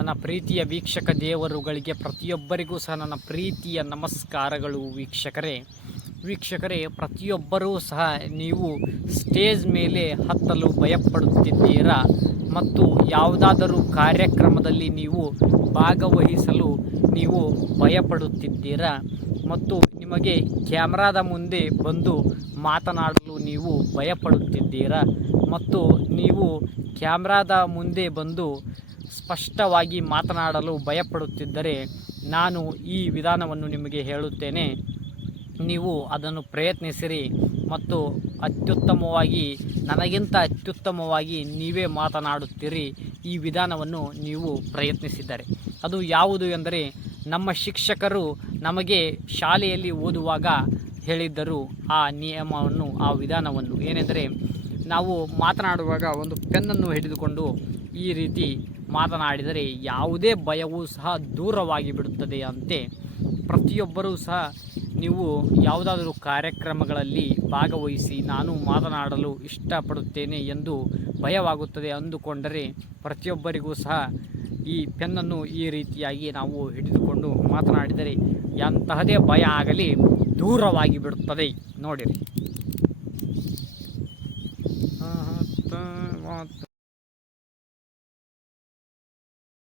ನನ್ನ ಪ್ರೀತಿಯ ವೀಕ್ಷಕ ದೇವರುಗಳಿಗೆ ಪ್ರತಿಯೊಬ್ಬರಿಗೂ ಸಹ ನನ್ನ ಪ್ರೀತಿಯ ನಮಸ್ಕಾರಗಳು. ವೀಕ್ಷಕರೇ, ಪ್ರತಿಯೊಬ್ಬರೂ ಸಹ ನೀವು ಸ್ಟೇಜ್ ಮೇಲೆ ಹತ್ತಲು ಭಯಪಡುತ್ತಿದ್ದೀರಾ ಮತ್ತು ಯಾವುದಾದರೂ ಕಾರ್ಯಕ್ರಮದಲ್ಲಿ ನೀವು ಭಾಗವಹಿಸಲು ನೀವು ಭಯಪಡುತ್ತಿದ್ದೀರಾ ಮತ್ತು ನಿಮಗೆ ಕ್ಯಾಮ್ರಾದ ಮುಂದೆ ಬಂದು ಮಾತನಾಡಲು ನೀವು ಭಯಪಡುತ್ತಿದ್ದೀರಾ ಮತ್ತು ನೀವು ಕ್ಯಾಮ್ರಾದ ಮುಂದೆ ಬಂದು ಸ್ಪಷ್ಟವಾಗಿ ಮಾತನಾಡಲು ಭಯಪಡುತ್ತಿದ್ದರೆ ನಾನು ಈ ವಿಧಾನವನ್ನು ನಿಮಗೆ ಹೇಳುತ್ತೇನೆ. ನೀವು ಅದನ್ನು ಪ್ರಯತ್ನಿಸಿರಿ ಮತ್ತು ಅತ್ಯುತ್ತಮವಾಗಿ, ನನಗಿಂತ ಅತ್ಯುತ್ತಮವಾಗಿ ನೀವೇ ಮಾತನಾಡುತ್ತೀರಿ ಈ ವಿಧಾನವನ್ನು ನೀವು ಪ್ರಯತ್ನಿಸಿದರೆ. ಅದು ಯಾವುದು ಎಂದರೆ, ನಮ್ಮ ಶಿಕ್ಷಕರು ನಮಗೆ ಶಾಲೆಯಲ್ಲಿ ಓದುವಾಗ ಹೇಳಿದ್ದರು ಆ ನಿಯಮವನ್ನು, ಆ ವಿಧಾನವನ್ನು. ಏನೆಂದರೆ, ನಾವು ಮಾತನಾಡುವಾಗ ಒಂದು ಪೆನ್ನನ್ನು ಹಿಡಿದುಕೊಂಡು ಈ ರೀತಿ ಮಾತನಾಡಿದರೆ ಯಾವುದೇ ಭಯವೂ ಸಹ ದೂರವಾಗಿ ಬಿಡುತ್ತದೆ ಅಂತೆ. ಪ್ರತಿಯೊಬ್ಬರೂ ಸಹ ನೀವು ಯಾವುದಾದರೂ ಕಾರ್ಯಕ್ರಮಗಳಲ್ಲಿ ಭಾಗವಹಿಸಿ ನಾನು ಮಾತನಾಡಲು ಇಷ್ಟಪಡುತ್ತೇನೆ ಎಂದು ಭಯವಾಗುತ್ತದೆ ಅಂದುಕೊಂಡರೆ ಪ್ರತಿಯೊಬ್ಬರಿಗೂ ಸಹ ಈ ಪೆನ್ನನ್ನು ಈ ರೀತಿಯಾಗಿ ನಾವು ಹಿಡಿದುಕೊಂಡು ಮಾತನಾಡಿದರೆ ಎಂತಹದೇ ಭಯ ಆಗಲಿ ದೂರವಾಗಿ ಬಿಡುತ್ತದೆ. ನೋಡಿರಿ.